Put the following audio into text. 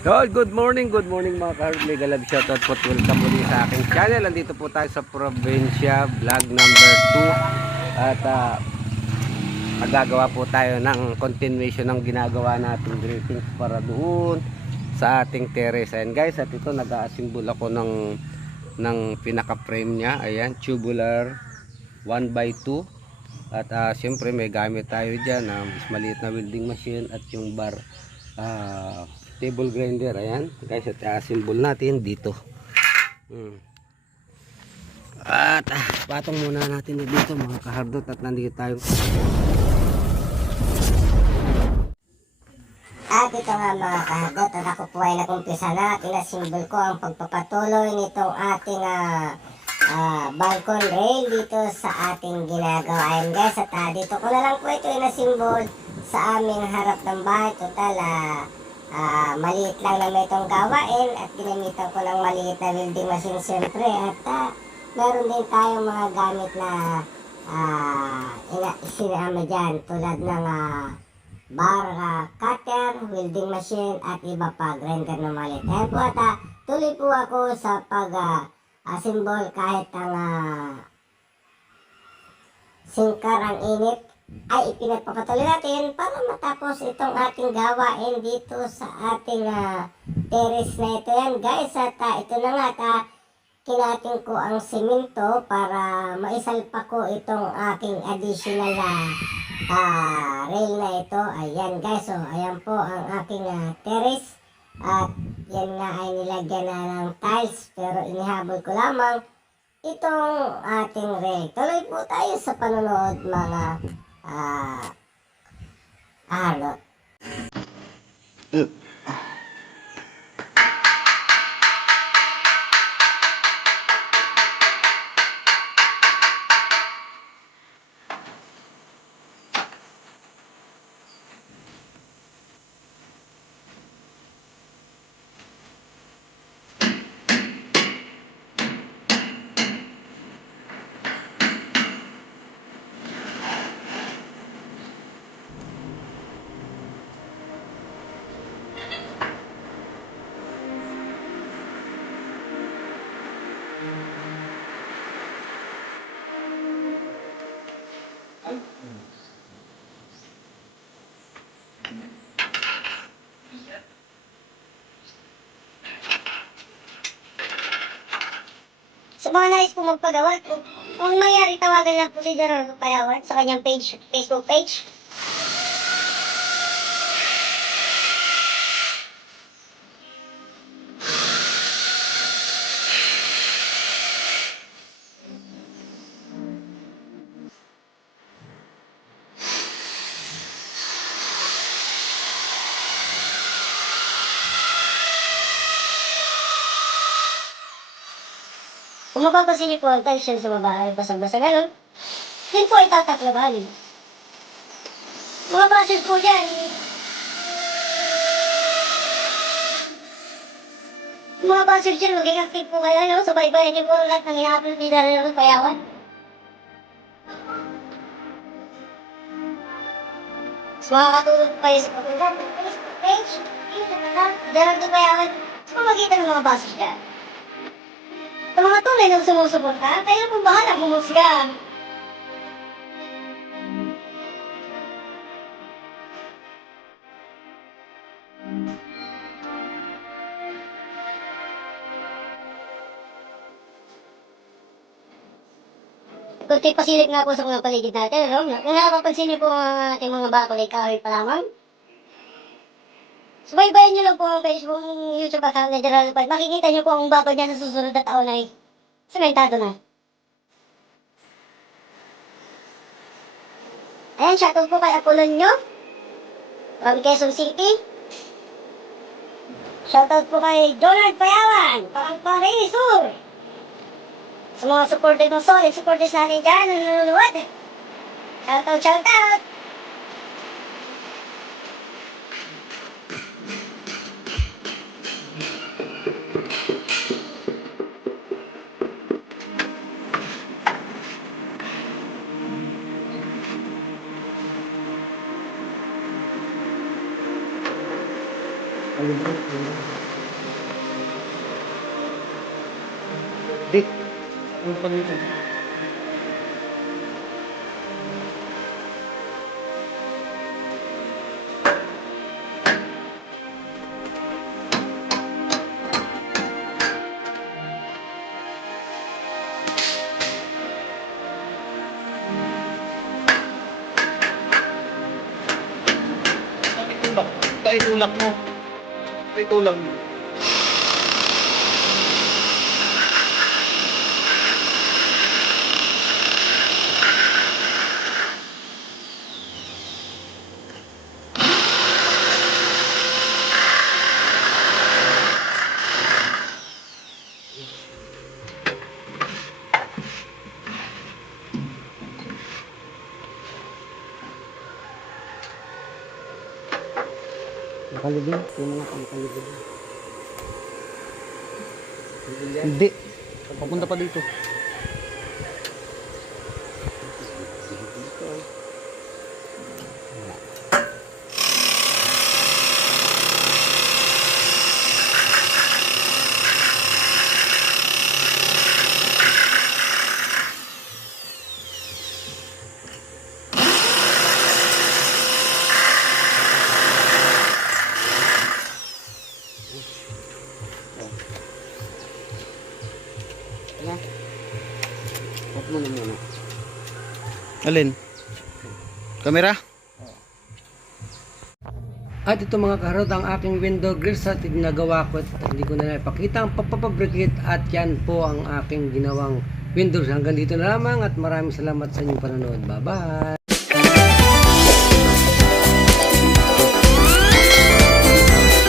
So, good morning mga ka-heart. Mega love shoutout po. Welcome muli sa aking channel. Andito po tayo sa probinsya, vlog number 2. At magagawa po tayo ng continuation ng ginagawa nating greetings para doon sa ating terrace. Ayan guys, at ito nag-aasimbol ako ng pinaka-frame niya. Ayan, tubular 1x2. At siyempre may gamit tayo dyan na mas maliit na welding machine at yung bar table grinder. Ayan guys, at symbol natin dito. At patong muna natin dito mga kahardot, at nandito tayo. At ito nga mga kahardot, at ako po ay nakumpisa na. Tinasimbol ko ang pagpapatuloy nitong ating balcon rail dito sa ating ginagawa. Ayan guys, at dito ko na lang po ito inasimbol sa aming harap ng bahay. Total maliit lang naman itong gawain at ginamitan ko ng maliit na welding machine siyempre. At meron din tayong mga gamit na isinama dyan tulad ng bar cutter, welding machine at iba pa, grinder na maliit. Ayan po, at tuloy po ako sa pag-symbol kahit ang singkar ang init ay ipinagpapatuloy natin para matapos itong ating gawain dito sa ating terrace na ito. Yan guys, at ito na nga, kinating ko ang simento para maisalpa ko itong aking additional rail na ito. Ayan guys, so ayan po ang aking terrace, at yan nga ay nilagyan na ng tiles pero inihabol ko lamang itong ating rail. Tuloy po tayo sa panonood mga harlot. Sa mga nais po magpagawa, kung mayari tawagan lang po si Gerardo Payawan sa kanyang page, Facebook page. Kung mapapansin niyo po ang tiles sa baba ay basag-basag ngayon, yun po ay tataklabanin. Mga basag po dyan. Mga basag dyan, maging active po kayo, no? Sabay-bayan niyo po lahat ng i-upload ni Gerardo Payawan. Mas makakatulog po kayo sa pag-ulan ng Facebook page, Gerardo Payawan, sa pamagitan ng mga basag dyan. Sa mga tunay na sumusuporta, kayo po bahala humusga. Kunti pasilip nga po sa mga paligid natin, ano? Kung nakapapansin niyo po ang ating mga bakulay kahoy pa lamang, subaybayan niyo lang po ang Facebook, YouTube account na Gerardo Payawan. Makikita niyo po ang bakod niya sa susunod na taon ay sementado na. Ayan, shoutout po kay Apolonio from Quezon City. Shoutout po kay Donald Payawan from Paris Sur. Sa mga supporters ng solid supporters natin dyan na nanonood. Shoutout, shoutout! Ay, Dik, ano pa dito? Itulak mo. Itulak mo. Nakalibing? Yung mga nakalibing. Hindi. Papunta pa dito. Wala. Off mo na muna. Alin? Kamera? At ito mga kaharot ang aking window grills at ginagawa ko at hindi ko na napakita ang pagpapabricate at yan po ang aking ginawang windows. Hanggang dito na lamang at maraming salamat sa inyong panonood. Bye bye!